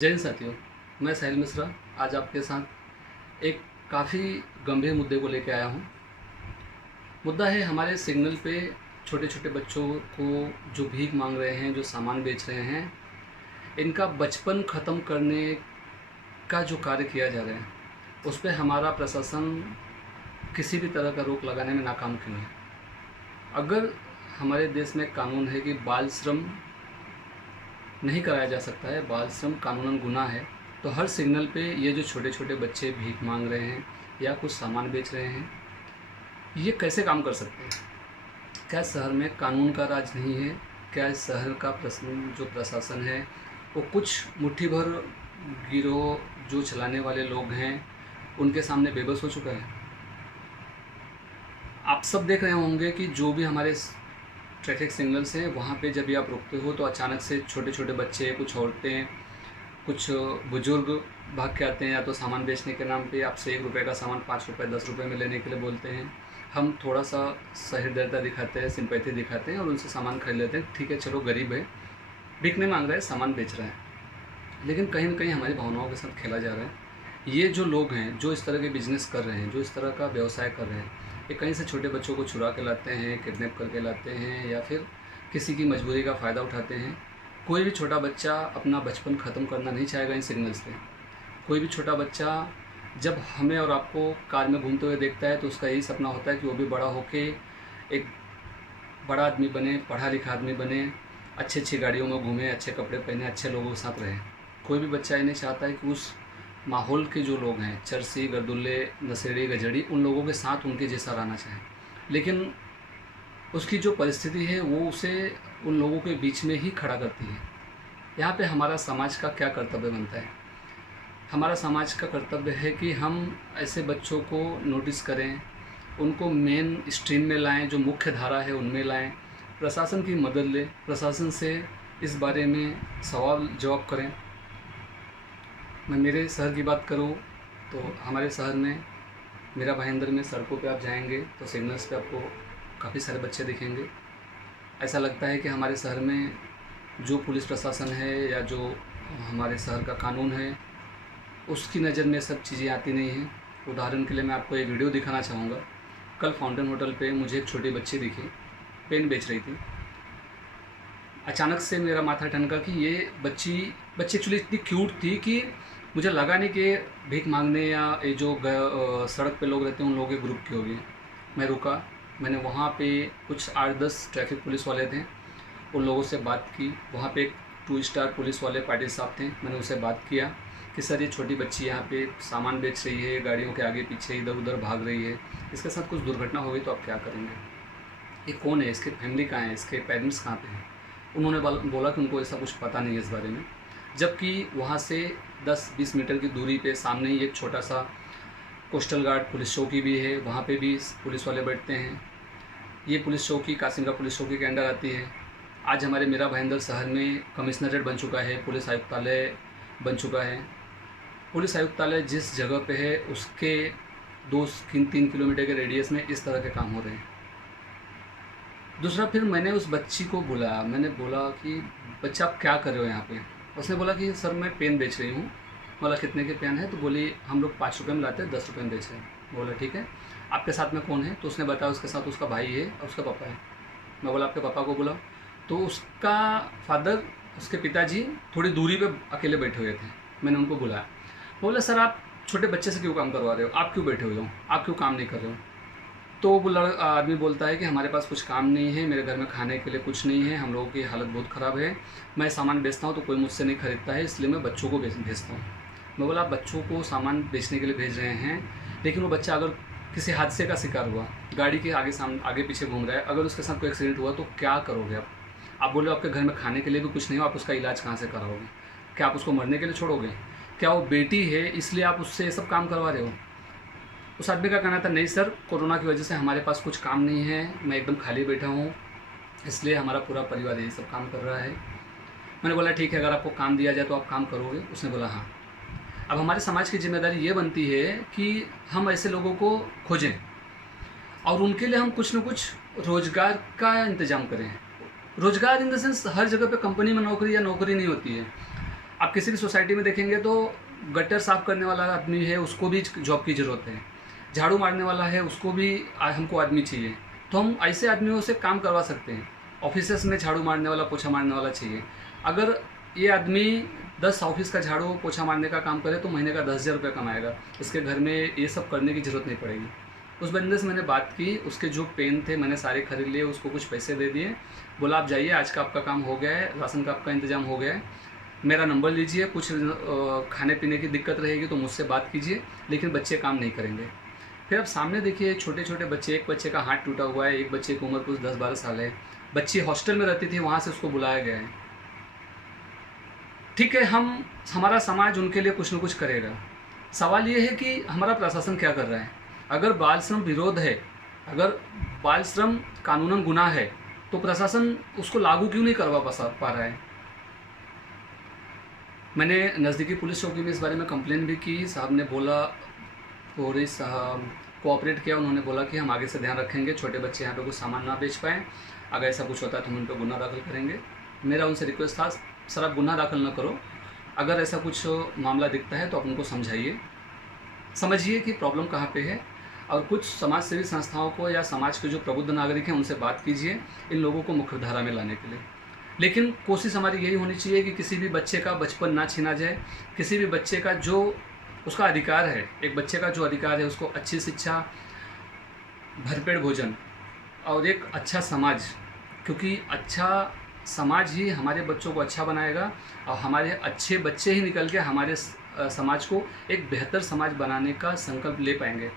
जय हिंद साथियों। मैं साहिल मिश्रा आज आपके साथ एक काफ़ी गंभीर मुद्दे को लेकर आया हूँ। मुद्दा है हमारे सिग्नल पे छोटे छोटे बच्चों को जो भीख मांग रहे हैं, जो सामान बेच रहे हैं, इनका बचपन ख़त्म करने का जो कार्य किया जा रहा है उस पर हमारा प्रशासन किसी भी तरह का रोक लगाने में नाकाम क्यों है। अगर हमारे देश में कानून है कि बाल श्रम नहीं कराया जा सकता है, बाल श्रम कानूनन गुनाह है, तो हर सिग्नल पे ये जो छोटे छोटे बच्चे भीख मांग रहे हैं या कुछ सामान बेच रहे हैं, ये कैसे काम कर सकते हैं? क्या शहर में कानून का राज नहीं है? क्या इस शहर का जो प्रशासन है वो कुछ मुट्ठी भर गिरोह जो चलाने वाले लोग हैं उनके सामने बेबस हो चुका है? आप सब देख रहे होंगे कि जो भी हमारे ट्रैफिक सिग्नल्स हैं वहाँ पे जब भी आप रुकते हो तो अचानक से छोटे छोटे बच्चे, कुछ औरतें, कुछ बुजुर्ग भाग के आते हैं, या तो सामान बेचने के नाम पे आपसे 1 रुपये का सामान 5 रुपये 10 रुपये में लेने के लिए बोलते हैं। हम थोड़ा सा सहृदयता दिखाते हैं, सिंपैथी दिखाते हैं और उनसे सामान खरीद लेते हैं। ठीक है, चलो गरीब है, भीख नहीं मांग रहा है, सामान बेच रहा है। लेकिन कहीं ना कहीं हमारी भावनाओं के साथ खेला जा रहा है। ये जो लोग हैं जो इस तरह के बिजनेस कर रहे हैं, जो इस तरह का व्यवसाय कर रहे हैं, ये कहीं से छोटे बच्चों को चुरा के लाते हैं, किडनैप करके लाते हैं, या फिर किसी की मजबूरी का फ़ायदा उठाते हैं। कोई भी छोटा बच्चा अपना बचपन ख़त्म करना नहीं चाहेगा इन सिग्नल्स पे। कोई भी छोटा बच्चा जब हमें और आपको कार में घूमते हुए देखता है तो उसका यही सपना होता है कि वो भी बड़ा होके एक बड़ा आदमी बने, पढ़ा लिखा आदमी बने, अच्छी अच्छी गाड़ियों में घूमे, अच्छे कपड़े पहने, अच्छे लोगों के साथ रहे। कोई भी बच्चा ये नहीं चाहता है कि उस माहौल के जो लोग हैं, चरसी, गर्दुल्ले, नशेड़ी, गजड़ी, उन लोगों के साथ उनके जैसा रहना चाहे। लेकिन उसकी जो परिस्थिति है वो उसे उन लोगों के बीच में ही खड़ा करती है। यहाँ पे हमारा समाज का क्या कर्तव्य बनता है? हमारा समाज का कर्तव्य है कि हम ऐसे बच्चों को नोटिस करें, उनको मेन स्ट्रीम में लाएं, जो मुख्य धारा है उनमें लाएं, प्रशासन की मदद लें, प्रशासन से इस बारे में सवाल जवाब करें। मैं मेरे शहर की बात करूं तो हमारे शहर में मेरा भाईंदर में सड़कों पे आप जाएंगे तो सिग्नल्स पे आपको काफ़ी सारे बच्चे दिखेंगे। ऐसा लगता है कि हमारे शहर में जो पुलिस प्रशासन है या जो हमारे शहर का कानून है उसकी नज़र में सब चीज़ें आती नहीं हैं। उदाहरण के लिए मैं आपको एक वीडियो दिखाना चाहूँगा। कल फाउंटेन होटल पे मुझे एक छोटी बच्ची दिखी, पेन बेच रही थी। अचानक से मेरा माथा ठनका कि ये बच्ची एक्चुअली इतनी क्यूट थी कि मुझे लगा नहीं कि भीख मांगने या ये जो सड़क पे लोग रहते हैं उन लोगों के ग्रुप की होगी। मैं रुका, मैंने वहाँ पे कुछ 8-10 ट्रैफिक पुलिस वाले थे, उन लोगों से बात की। वहाँ पे एक 2 स्टार पुलिस वाले पाटिल साहब थे, मैंने उनसे बात किया कि सर ये छोटी बच्ची यहाँ पे सामान बेच रही है, गाड़ियों के आगे पीछे इधर उधर भाग रही है, इसके साथ कुछ दुर्घटना हो गई तो आप क्या करेंगे? ये कौन है, इसकी फैमिली कहाँ है, इसके पेरेंट्स कहाँ पे हैं? उन्होंने बोला कि उनको ऐसा कुछ पता नहीं है इस बारे में। जबकि वहाँ से 10-20 मीटर की दूरी पे सामने ही एक छोटा सा कोस्टल गार्ड पुलिस चौकी भी है, वहाँ पे भी पुलिस वाले बैठते हैं। ये पुलिस चौकी कासिमगा पुलिस चौकी के अंडर आती है। आज हमारे मेरा भाईंदर शहर में कमिश्नरेट बन चुका है, पुलिस आयुक्तालय बन चुका है। पुलिस आयुक्तालय जिस जगह पे है उसके 2-3 किलोमीटर के रेडियस में इस तरह के काम हो रहे हैं। दूसरा, फिर मैंने उस बच्ची को बुलाया, मैंने बोला कि बच्चा आप क्या कर रहे हो यहाँ पे? उसने बोला कि सर मैं पेन बेच रही हूँ। बोला कितने के पेन है? तो बोली हम लोग 5 रुपये में लाते हैं, 10 रुपये में बेच रहे हैं। बोला ठीक है, आपके साथ में कौन है? तो उसने बताया उसके साथ उसका भाई है और उसका पापा है। मैं बोला आपके पापा को बुलाओ। तो उसका फादर, उसके पिताजी थोड़ी दूरी पे अकेले बैठे हुए थे, मैंने उनको बुलाया। बोला सर आप छोटे बच्चे से क्यों काम करवा रहे हो? आप क्यों बैठे हुए हो? आप क्यों काम नहीं कर रहे हो? तो वो आदमी बोलता है कि हमारे पास कुछ काम नहीं है, मेरे घर में खाने के लिए कुछ नहीं है, हम लोगों की हालत बहुत ख़राब है, मैं सामान बेचता हूँ तो कोई मुझसे नहीं खरीदता है, इसलिए मैं बच्चों को भेजता हूँ। मैं बोला आप बच्चों को सामान बेचने के लिए भेज रहे हैं, लेकिन वो बच्चा अगर किसी हादसे का शिकार हुआ, गाड़ी के आगे पीछे घूम रहा है, अगर उसके साथ कोई एक्सीडेंट हुआ तो क्या करोगे आप? आप बोले आपके घर में खाने के लिए भी कुछ नहीं हो, आप उसका इलाज कहाँ से कराओगे? क्या आप उसको मरने के लिए छोड़ोगे? क्या वो बेटी है इसलिए आप उससे ये सब काम करवा रहे हो? उस आदमी का कहना था नहीं सर, कोरोना की वजह से हमारे पास कुछ काम नहीं है, मैं एकदम खाली बैठा हूँ, इसलिए हमारा पूरा परिवार यही सब काम कर रहा है। मैंने बोला ठीक है, अगर आपको काम दिया जाए तो आप काम करोगे? उसने बोला हाँ। अब हमारे समाज की जिम्मेदारी ये बनती है कि हम ऐसे लोगों को खोजें और उनके लिए हम कुछ न कुछ रोज़गार का इंतज़ाम करें। रोज़गार इन द सेंस हर जगह पे कंपनी में नौकरी या नौकरी नहीं होती है। आप किसी भी सोसाइटी में देखेंगे तो गटर साफ करने वाला आदमी है, उसको भी जॉब की ज़रूरत है। झाड़ू मारने वाला है, उसको भी हमको आदमी चाहिए। तो हम ऐसे आदमियों से काम करवा सकते हैं। ऑफिसेस में झाड़ू मारने वाला, पोछा मारने वाला चाहिए। अगर ये आदमी 10 ऑफिस का झाड़ू पोछा मारने का काम करे तो महीने का 10,000 रुपये कमाएगा। इसके घर में ये सब करने की ज़रूरत नहीं पड़ेगी। उस बंदे से मैंने बात की, उसके जो पेन थे मैंने सारे खरीद लिए, उसको कुछ पैसे दे दिए। बोला आप जाइए, आज का आपका काम हो गया है, राशन का आपका इंतज़ाम हो गया है, मेरा नंबर लीजिए, कुछ खाने पीने की दिक्कत रहेगी तो मुझसे बात कीजिए, लेकिन बच्चे काम नहीं करेंगे। फिर आप सामने देखिए छोटे छोटे बच्चे, एक बच्चे का हाथ टूटा हुआ है, एक बच्चे की उम्र कुछ 10-12 साल है। बच्ची हॉस्टल में रहती थी, वहाँ से उसको बुलाया गया है। ठीक है, हमारा समाज उनके लिए कुछ न कुछ करेगा। सवाल ये है कि हमारा प्रशासन क्या कर रहा है। अगर बाल श्रम विरोध है, अगर बाल श्रम कानूनन गुनाह है, तो प्रशासन उसको लागू क्यों नहीं करवा पा रहा है। मैंने नज़दीकी पुलिस चौकी में इस बारे में कंप्लेन भी की। साहब ने बोला, पुलिस साहब कोऑपरेट किया। उन्होंने बोला कि हम आगे से ध्यान रखेंगे, छोटे बच्चे यहाँ पे कुछ सामान ना बेच पाएँ। अगर ऐसा कुछ होता है तो हम उन पर गुनाह दाखिल करेंगे। मेरा उनसे रिक्वेस्ट था, सर आप गुनाह दाखिल न करो, अगर ऐसा कुछ मामला दिखता है तो आप उनको समझाइए, समझिए कि प्रॉब्लम कहाँ पे है, और कुछ समाज सेवी संस्थाओं को या समाज के जो प्रबुद्ध नागरिक हैं उनसे बात कीजिए इन लोगों को मुख्यधारा में लाने के लिए। लेकिन कोशिश हमारी यही होनी चाहिए कि किसी भी बच्चे का बचपन ना छीना जाए। किसी भी बच्चे का जो उसका अधिकार है, एक बच्चे का जो अधिकार है, उसको अच्छी शिक्षा, भरपेट भोजन और एक अच्छा समाज, क्योंकि अच्छा समाज ही हमारे बच्चों को अच्छा बनाएगा और हमारे अच्छे बच्चे ही निकल के हमारे समाज को एक बेहतर समाज बनाने का संकल्प ले पाएंगे।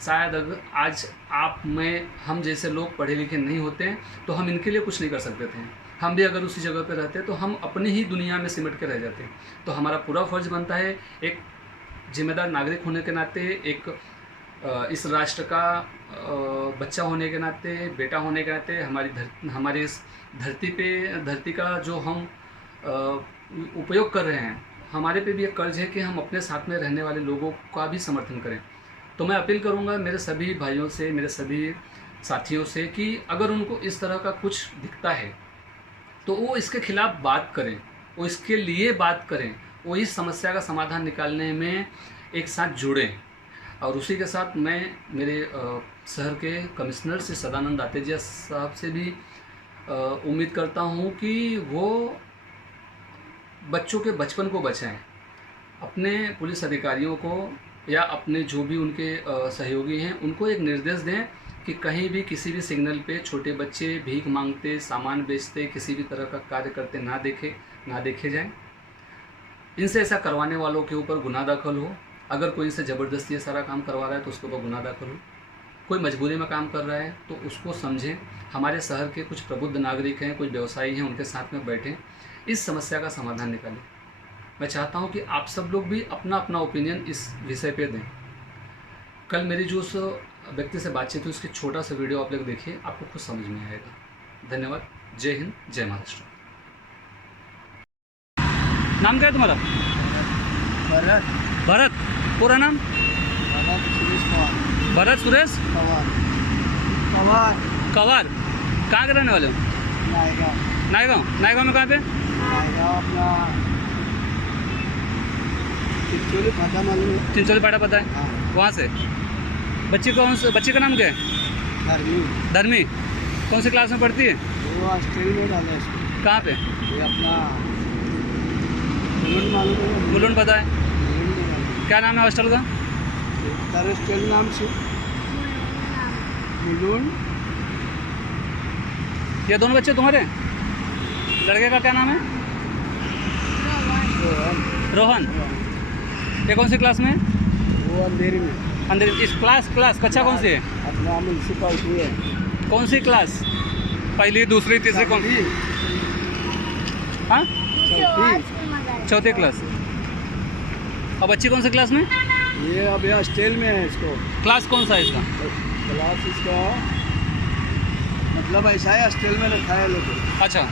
शायद अगर आज आप में हम जैसे लोग पढ़े लिखे नहीं होते हैं तो हम इनके लिए कुछ नहीं कर सकते थे। हम भी अगर उसी जगह पर रहते तो हम अपनी ही दुनिया में सिमट के रह जाते। तो हमारा पूरा फर्ज बनता है, एक जिम्मेदार नागरिक होने के नाते, एक इस राष्ट्र का बच्चा होने के नाते, बेटा होने के नाते, हमारे इस धरती का जो हम उपयोग कर रहे हैं, हमारे पे भी एक कर्ज है कि हम अपने साथ में रहने वाले लोगों का भी समर्थन करें। तो मैं अपील करूंगा मेरे सभी भाइयों से, मेरे सभी साथियों से कि अगर उनको इस तरह का कुछ दिखता है तो वो इसके खिलाफ बात करें, वो इसके लिए बात करें, वो इस समस्या का समाधान निकालने में एक साथ जुड़ें। और उसी के साथ मैं मेरे शहर के कमिश्नर से सदानंद दातेजिया साहब से भी उम्मीद करता हूँ कि वो बच्चों के बचपन को बचाएं। अपने पुलिस अधिकारियों को या अपने जो भी उनके सहयोगी हैं उनको एक निर्देश दें कि कहीं भी किसी भी सिग्नल पे छोटे बच्चे भीख मांगते, सामान बेचते, किसी भी तरह का कार्य करते ना देखे जाएं। इनसे ऐसा करवाने वालों के ऊपर गुनाह दाखिल हो। अगर कोई इनसे ज़बरदस्ती ये सारा काम करवा रहा है तो उसके ऊपर गुनाह दाखिल हो। कोई मजबूरी में काम कर रहा है तो उसको समझें। हमारे शहर के कुछ प्रबुद्ध नागरिक हैं, कुछ व्यवसायी हैं, उनके साथ में बैठें, इस समस्या का समाधान निकालें। मैं चाहता हूं कि आप सब लोग भी अपना अपना ओपिनियन इस विषय पे दें। कल मेरी जो उस व्यक्ति से बातचीत हुई उसकी छोटा सा वीडियो आप लोग देखिए, आपको खुद समझ में आएगा। धन्यवाद। जय हिंद, जय महाराष्ट्र। नाम क्या है तुम्हारा? भरत। भरत, पूरा नाम? भरत सुरेश कवार। कहाँ के रहने वाले हो? नायगांव में कहाँ पे? चिंचोली पाटा पता है? हाँ। वहाँ से बच्ची का नाम क्या है? धर्मी। कौन सी क्लास में पढ़ती है? वो हॉस्टल में डाला है। कहाँ पे? ये अपना मुलुंड पता है? क्या नाम है हॉस्टल का? हॉस्टल नाम से मुलुंड। ये दोनों बच्चे तुम्हारे? लड़के का क्या नाम है? रोहन। ये कौन सी क्लास में? वो अंधेरी में। अंधेरी। इस क्लास कक्षा कौन सी है? अपना म्यूनसिपालिटी है। कौन सी क्लास? पहली, दूसरी, तीसरी, कौन? हाँ, चौथी क्लास। और बच्ची कौन सी क्लास में? ये अभी हॉस्टल में है। इसको क्लास कौन सा है इसका? क्लास इसका मतलब ऐसा है, हॉस्टल में रखा है लोग। अच्छा,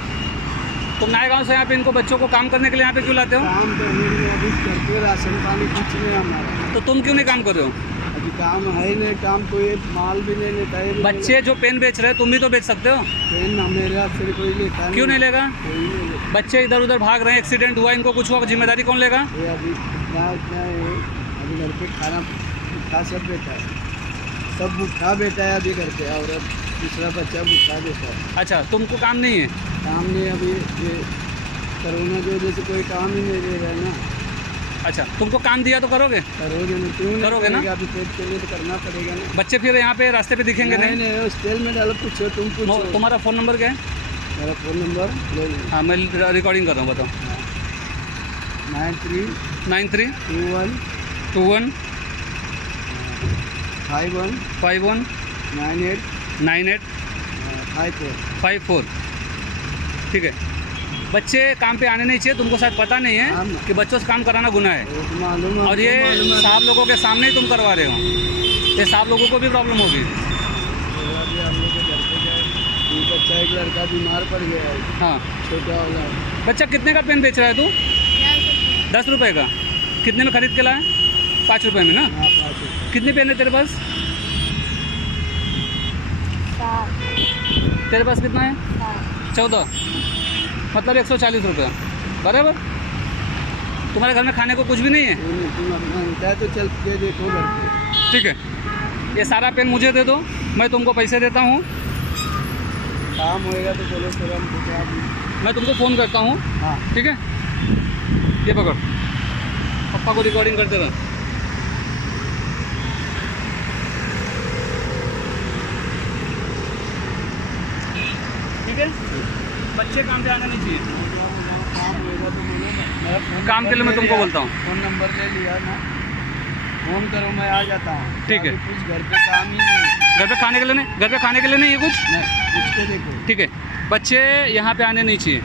तुम नायगांव से यहाँ पे इनको बच्चों को काम करने के लिए यहाँ पे क्यों लाते हो? काम करने के लिए अभी करते, राशन पानी कुछ नहीं हमारा। तो तुम क्यों नहीं काम कर रहे हो? अभी काम है ही नहीं, काम कोई माल भी नहीं लेता है। बच्चे जो पेन बेच रहे हैं तुम भी तो बेच सकते हो। पेन मेरे हाथ से कोई लेता क्यों नहीं लेगा? कोई नहीं लेता। बच्चे इधर उधर भाग रहे हैं, एक्सीडेंट हुआ, इनको कुछ हुआ, जिम्मेदारी कौन लेगा? ये अभी इतना इतना है, अभी घर पे खाना भूखा सब बेटा है, सब भूखा बेटा है अभी घर पे, और अब दूसरा बच्चा भूखा बेटा है। अच्छा, तुमको काम नहीं है? काम नहीं, अभी ये कोरोना की वजह से कोई काम ही नहीं दे रहा है ना। अच्छा, तुमको काम दिया तो करोगे? करोगे ना, क्यों नहीं करोगे ना? अभी पेट के लिए तो करना पड़ेगा ना। बच्चे फिर यहाँ पे रास्ते पे दिखेंगे नहीं नहीं, हॉस्टल में डालो, पूछो, तुम पूछो। तुम्हारा फ़ोन नंबर क्या है? मेरा फ़ोन नंबर ले लो। हाँ, मैं रिकॉर्डिंग कर रहा हूँ, बताओ। 9321 21 51 51 98 98 54। ठीक है। बच्चे काम पे आने नहीं चाहिए, तुमको शायद पता नहीं है कि बच्चों से काम कराना गुनाह है, मालूम है, और ये साहब लोगों के सामने ही तुम करवा रहे हो, ये साहब लोगों को भी प्रॉब्लम होगी। अभी हम लोग के घर पे गए, एक बच्चा, एक लड़का बीमार पड़ गया है, हाँ, छोटा वाला। बच्चा कितने का पेन बेच रहा है तू? 10 रुपये का। कितने में खरीद के लाया? 5 रुपये में ना? हाँ, 5 रुपये। कितनी पेन है तेरे पास? तेरे पास कितना है? 14, मतलब 140 रुपये, बराबर। तुम्हारे घर में खाने को कुछ भी नहीं है? तुम अपना होता है तो चल के देखो घर पे। ठीक है, ये सारा पेन मुझे दे दो, मैं तुमको पैसे देता हूँ। काम होएगा तो चलो फिर हम मैं तुमको फ़ोन करता हूँ। हाँ, ठीक है, ये पकड़, पापा को रिकॉर्डिंग करते रहो। ठीक है, बच्चे काम पे आना नहीं चाहिए। काम होएगा तो मेरा फ़ोन काम के लिए मैं तुमको बोलता हूँ। फ़ोन नंबर ले लिया ना, फ़ोन करो, मैं आ जाता हूँ। ठीक है। अभी कुछ घर पे काम ही नहीं है। घर पे खाने के लिए नहीं, घर पे खाने के लिए नहीं है कुछ? नहीं, पूछ के देखो। ठीक है, बच्चे यहाँ पे आने नहीं चाहिए।